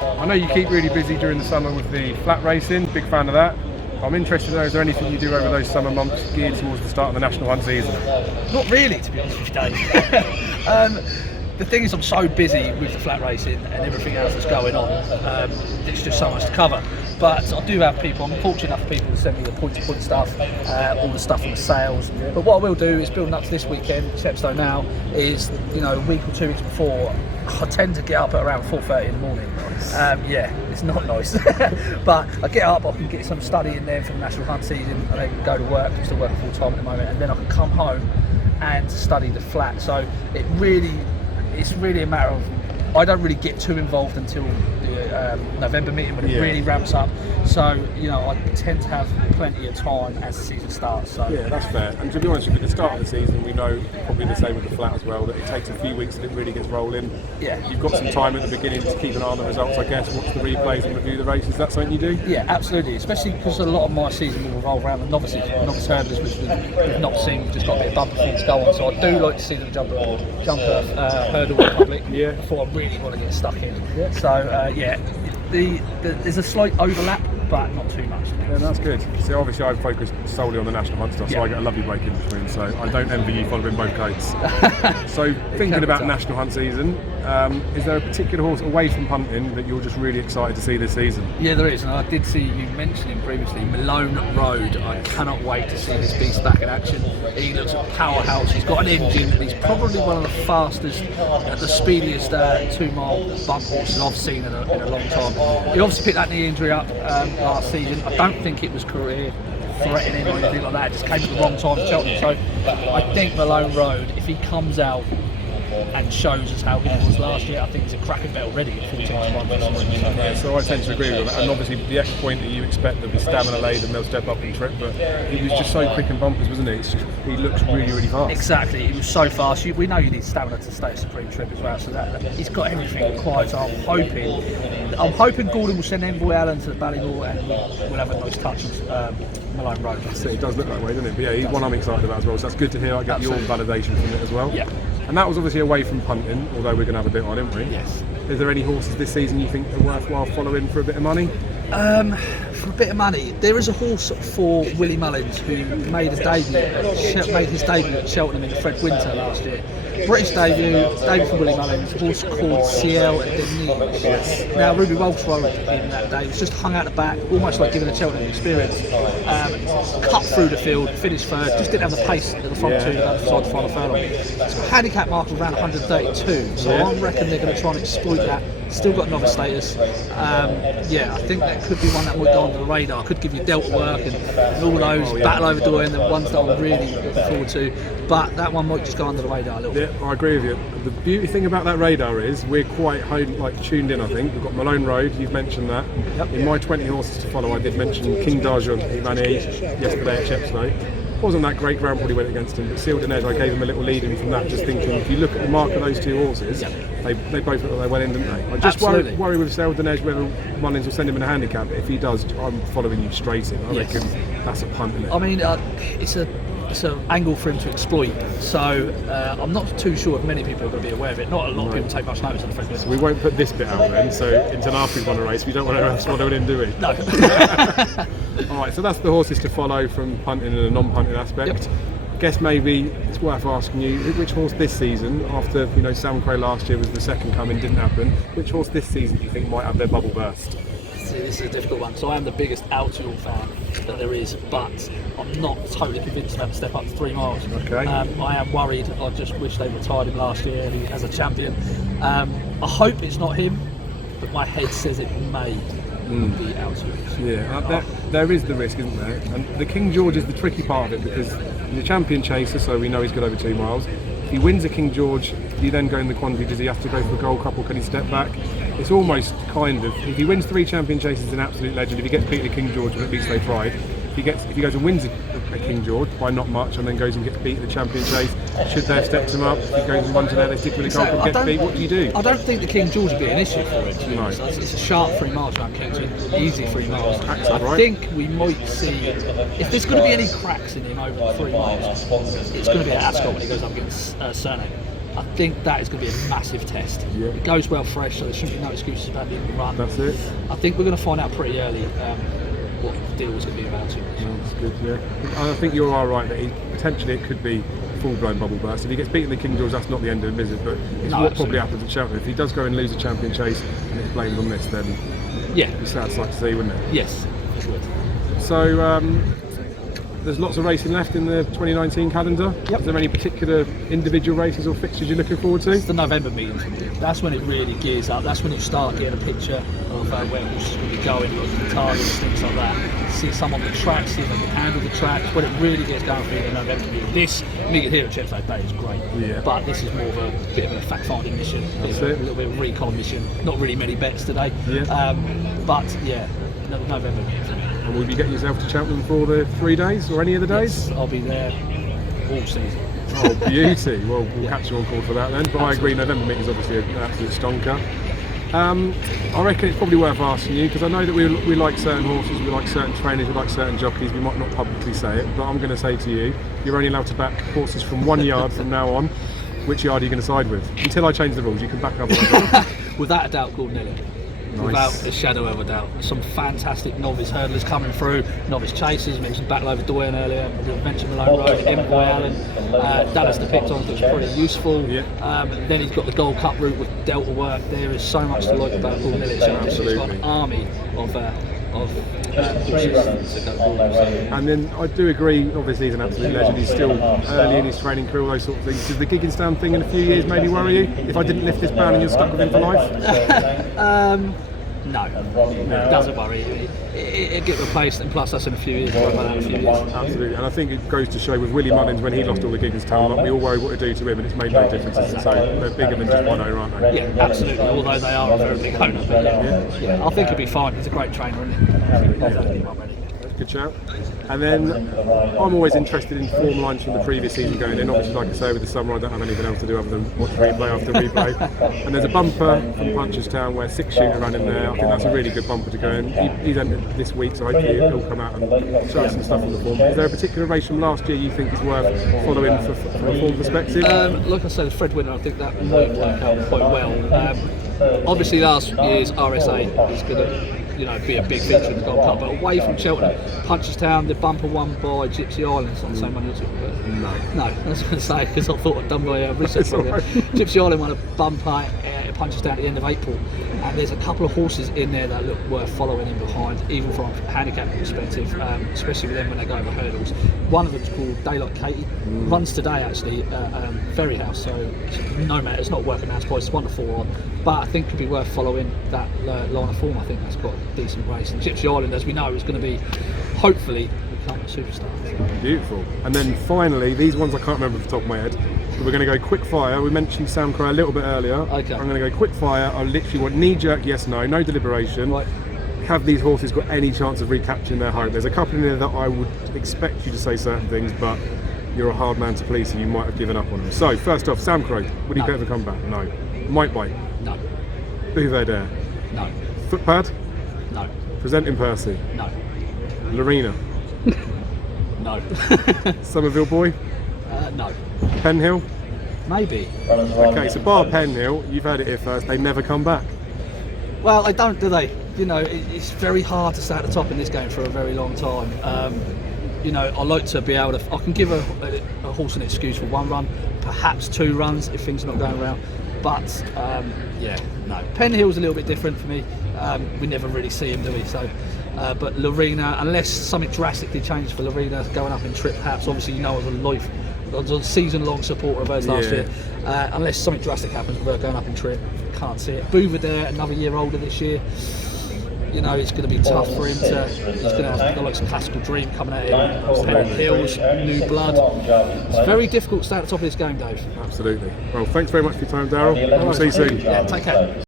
I know you keep really busy during the summer with the flat racing, big fan of that. I'm interested to know, is there anything you do over those summer months geared towards the start of the national hunt season? Not really, to be honest with you, Dave. The thing is, I'm so busy with the flat racing and everything else that's going on. It's just so much to cover. But I do have people, I'm fortunate enough for people to send me the point-to-point stuff, all the stuff from the sales. But what I will do is, building up to this weekend, Chepstow now, is, a week or 2 weeks before, I tend to get up at around 4:30 in the morning. Yeah, it's not nice. But I get up, I can get some study in there for the national hunt season, and then go to work. I'm still working full time at the moment, and then I can come home and study the flat. So it's really a matter of, I don't really get too involved until the November meeting when it really ramps up. So, I tend to have plenty of time as the season starts. So. Yeah, that's fair. And to be honest with you, at the start of the season, we know, probably the same with the flat as well, that it takes a few weeks and it really gets rolling. Yeah. You've got some time at the beginning to keep an eye on the results, I guess, watch the replays and review the races. Is that something you do? Yeah, absolutely. Especially because a lot of my season will revolve around the novice hurdlers, which we've not seen. We've just got a bit of bumper things go on. So I do like to see them jump a hurdle in public before I really want to get stuck in. Yeah. So, there's a slight overlap, but not too much. Yeah, that's good. So obviously I focus solely on the national hunt stuff, so I get a lovely break in between, so I don't envy you following both codes. So thinking about national hunt season, is there a particular horse away from punting that you're just really excited to see this season? Yeah, there is, and I did see you mentioning previously, Malone Road. I cannot wait to see this beast back in action. He looks a powerhouse, he's got an engine, and he's probably one of the fastest, the speediest 2-mile bump horses I've seen in a long time. He obviously picked that knee injury up last season. I don't think it was career threatening or anything like that, it just came at the wrong time for Cheltenham. So I think Malone Road, if he comes out and shows us how good he was last year, I think he's a cracking bet already at 14 to 1. Yeah, so I tend to agree with that, and obviously the extra point that you expect there'll be stamina laid and they'll step up and trip, but he was just so quick in bumpers, wasn't he? It's just, he looks really, really fast. Exactly, he was so fast. We know you need stamina to stay a supreme trip as well, so that he's got everything required. So I'm hoping Gordon will send Envoy Allen to the Ballymore and we'll have a nice touch of Malone Road. It does look that way, doesn't it? But yeah, he's one I'm excited about as well, so that's good to hear. I get your validation from it as well. Yeah. And that was obviously away from punting, although we're going to have a bit on, aren't we? Yes. Is there any horses this season you think are worthwhile following for a bit of money? For a bit of money, there is a horse for Willie Mullins who made his debut at Cheltenham in Fred Winter last year. British debut for Willie Mullins, a horse called Ciel Denis. Yes. Now, Ruby Wolf's rode him that day. He was just hung out the back, almost like giving a Cheltenham experience. Cut through the field, finished third, just didn't have the pace at the front two that decided to final furlong. It's got a handicap mark of around 132, so I reckon they're going to try and exploit that. Still got novice status. I think that could be one that might go under the radar. Could give you Delta work and all those battle over door and the ones that I'm really looking forward to. But that one might just go under the radar a little bit. Yeah, I agree with you. The beauty thing about that radar is we're quite tuned in, I think. We've got Malone Road, you've mentioned that. Yep. In my 20 horses to follow, I did mention King Darjon, he ran yesterday at Chepstow. Wasn't that great ground body went against him, but Ciel Denis, I gave him a little lead in from that, just thinking if you look at the mark of those two horses, they both look like they went in, didn't they? I just worry with Ciel Denis whether Mullins will send him in a handicap. If he does, I'm following you straight in. I reckon that's a punt, isn't it? I mean, it's an angle for him to exploit, so I'm not too sure if many people are going to be aware of it. Not a lot of people take much notice of the fact. So we won't put this bit out then, so until after we've won a race, we don't want to swallow in, do we? No. Alright, so that's the horses to follow from punting and a non-punting aspect. I guess maybe it's worth asking you, which horse this season, after Sam Crow last year was the second coming, didn't happen, which horse this season do you think might have their bubble burst? See, this is a difficult one. So I am the biggest Altior fan that there is, but I'm not totally convinced about the step up to 3 miles. Okay. I am worried. I just wish they retired him last year as a champion. I hope it's not him, but my head says it may be Altior. Yeah, there is the risk, isn't there? And the King George is the tricky part of it because he's a champion chaser, so we know he's good over 2 miles. If he wins a King George, you then go in the quandary, does he have to go for a gold cup or can he step back? It's almost kind of, if he wins 3 champion chases, he's an absolute legend. If he gets beat at King George, but at least they tried. If he goes and wins a King George by not much and then goes and gets beat at the champion chase, should they have stepped him up? If he goes and runs to there, they stick with a gold cup, gets beat, what do you do? I don't think the King George would be an issue for it, to be honest. It's a sharp 3 miles around Kingston, easy 3 miles. I think we might see, if there's going to be any cracks in him over the 3 miles, it's going to be at Ascot when he goes up against Surname. I think that is going to be a massive test. Yeah. It goes well fresh, so there shouldn't be no excuses about the end of the run. That's it. I think we're going to find out pretty early what the deal is going to be about. That's good, yeah. I think you are right that potentially it could be full-blown bubble burst. If he gets beaten in the King George, that's not the end of the visit, but it's what probably happens at Cheltenham. If he does go and lose a champion chase and it's blamed on this, then it'd be sad sight to see, wouldn't it? Yes, it would. So there's lots of racing left in the 2019 calendar. Yep. Is there any particular individual races or fixtures you're looking forward to? It's the November meeting for me. That's when it really gears up. That's when you start getting a picture of where horses will be going, the targets, things like that. See some on the track, see them handle the track. When it really gets going for me, the November meeting. This meeting here at Cheltenham Day is great, but this is more of a bit of a fact-finding mission, a little bit of a recon mission. Not really many bets today, but yeah, November meeting for me. And will you be getting yourself to Cheltenham for the 3 days or any of the days? Yes, I'll be there all season. Oh, beauty. Well, we'll catch you on call for that then. But I agree, November meeting is obviously an absolute stonker. I reckon it's probably worth asking you, because I know that we like certain horses, we like certain trainers, we like certain jockeys. We might not publicly say it, but I'm going to say to you, you're only allowed to back horses from 1 yard from now on. Which yard are you going to side with? Until I change the rules, you can back up. Without a doubt, Gordon Elliott. Nice. Without a shadow of a doubt. Some fantastic novice hurdlers coming through, novice chasers, mentioned Backlover Doyen earlier, Adventure Malone Road, Envoy Allen, Dallas the Pictons, which is pretty useful. Then he's got the Gold Cup route with Delta work. There is so much to like about Gordon Elliott. So he's got an army of horses to go forward. And then I do agree, obviously he's an absolute legend, he's still early in his training career, all those sort of things. Does the gigging stand thing in a few years maybe worry you? If I didn't lift this ban and you're stuck with him for life? No, it doesn't worry. It'll get replaced, and plus that's in a few years. Absolutely, and I think it goes to show with Willie Mullins when he lost all the giggins talent, we all worry what to do to him, and it's made no difference. So they're bigger than just one owner, aren't they? Yeah, absolutely. Although they are a very big owner, but I think he'll be fine. He's a great trainer, isn't he? Good shout. And then I'm always interested in form lines from the previous season going in. Obviously, like I say, with the summer I don't have anything else to do other than watch replay after replay. And there's a bumper from Punchestown where 6 Shooter ran in there. I think that's a really good bumper to go in. He's entered this week, so hopefully he'll come out and show us some stuff on the form. Is there a particular race from last year you think is worth following from a form perspective? Like I said, Fred Winner, I think that might work out quite well. Obviously last year's RSA is going to be a big feature in the Gold Cup, but away from Cheltenham, Punchestown, the bumper won by Gypsy Island. It's not the same money, is it? No, I was going to say, because I thought I'd done my research. Right. Gypsy Island won a bumper at Punchestown at the end of April, and there's a couple of horses in there that look worth following in behind, even from a handicap perspective, especially with them when they go over hurdles. One of them's called Daylight Katie, runs today actually at Ferry House, so no matter, it's not worth an ounce price, it's 1 to 4 on, but I think it could be worth following that line of form. I think that's got a decent race, and Gypsy Island, as we know, is going to be hopefully become a superstar. Beautiful. And then finally, these ones I can't remember off the top of my head, but we're going to go Quickfire. We mentioned Sam Crow a little bit earlier. Okay. I'm going to go Quickfire. I literally want knee-jerk yes, no deliberation. Right. Have these horses got any chance of recapturing their home? There's a couple in there that I would expect you to say certain things, but you're a hard man to please, so you might have given up on them. So, first off, Sam Crow, would he ever come back? No. Might Bite? No. Bouvet Dare? No. Footpad? No. Presenting Percy? No. Lorena? No. Somerville Boy? No. Penhill? Maybe. Okay, so bar Penhill, you've heard it here first, they never come back. Well, they don't, do they? It's very hard to stay at the top in this game for a very long time. I like to be able to. I can give a horse an excuse for 1 run, perhaps 2 runs if things are not going around. But no. Penhill's a little bit different for me. We never really see him, do we? So, but Lorena, unless something drastically changed for Lorena going up in trip, perhaps. Obviously, I was a season-long supporter of hers last year. Unless something drastic happens with her going up in trip, can't see it. Bouvet, another year older this year. It's going to be tough for him to. He's going to have like some classical dream coming at him. 10 hills, new blood. It's very difficult to stay at the top of this game, Dave. Absolutely. Well, thanks very much for your time, Daryl. We'll see you soon. Yeah, take care.